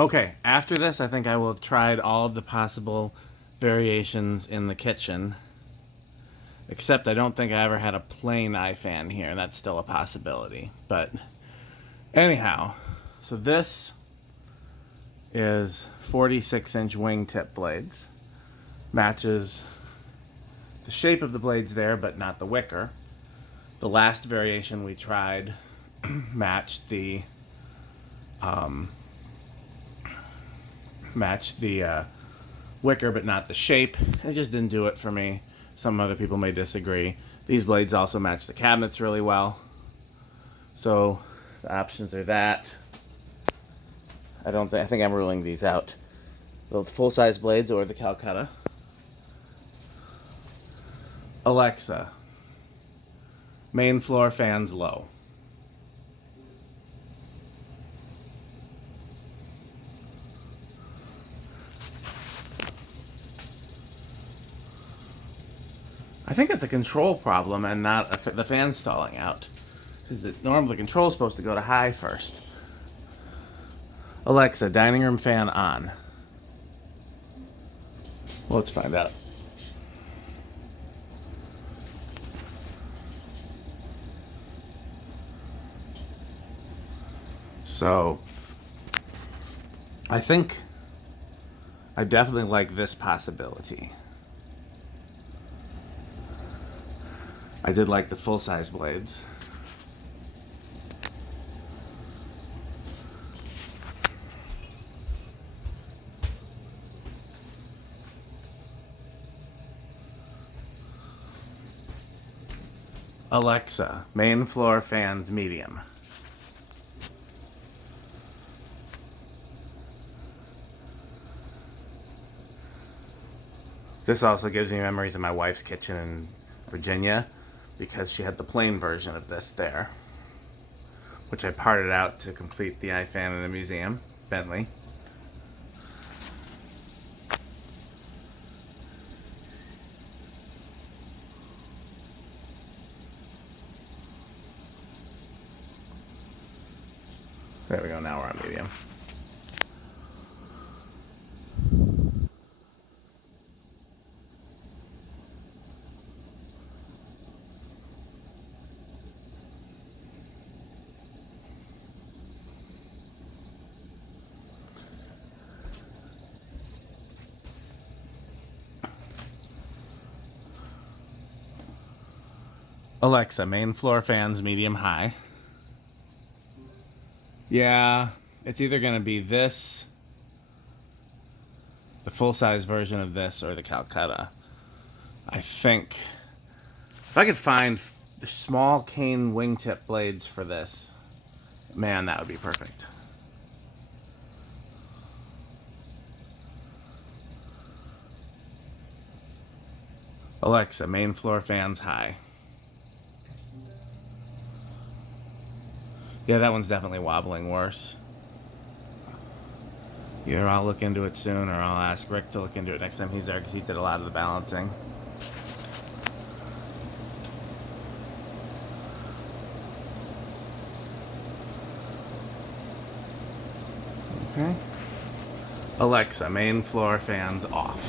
Okay, after this, I think I will have tried all of the possible variations in the kitchen. Except I don't think I ever had a plain eye fan here, and that's still a possibility. But anyhow, so this is 46-inch wingtip blades. Matches the shape of the blades there, but not the wicker. The last variation we tried matched the wicker, but not the shape. It just didn't do it for me. Some other people may disagree. These blades also match the cabinets really well. So the options are that. I think I'm ruling these out. The full-size blades or the Calcutta. Alexa, main floor fans low. I think it's a control problem and not the fan stalling out. Because normally the control is supposed to go to high first. Alexa, dining room fan on. Well, let's find out. So, I think I definitely like this possibility. I did like the full-size blades. Alexa, main floor fans medium. This also gives me memories of my wife's kitchen in Virginia because she had the plain version of this there, which I parted out to complete the eye fan in the museum, Bentley. There we go, now we're on medium. Alexa, main floor fans medium high. Yeah, it's either going to be this, the full-size version of this, or the Calcutta. I think if I could find the small cane wingtip blades for this, man, that would be perfect. Alexa, main floor fans high. Yeah, that one's definitely wobbling worse. Either I'll look into it soon, or I'll ask Rick to look into it next time he's there, because he did a lot of the balancing. Okay. Alexa, main floor fans off.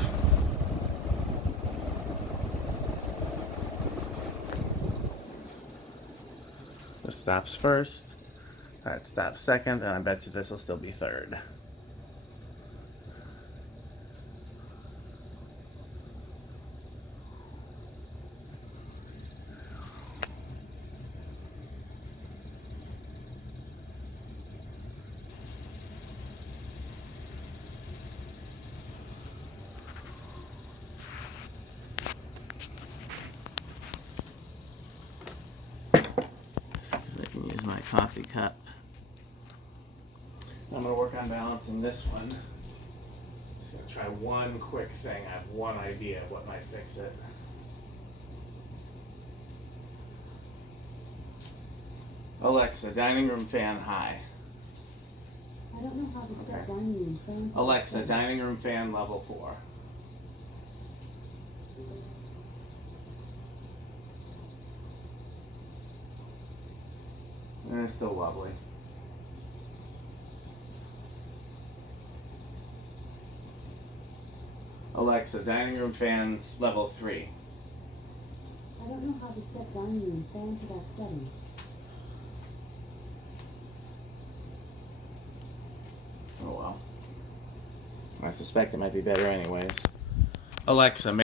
This stops first. That stops second, and I bet you this will still be third. I can use my coffee cup. I'm going to work on balancing this one. Just going to try one quick thing. I have one idea of what might fix it. Alexa, dining room fan high. I don't know how to set dining room fan. Alexa, dining room fan level 4. And it's still wobbly. Alexa, dining room fans level 3. I don't know how to set dining room fan to that setting. Oh well. I suspect it might be better anyways. Alexa,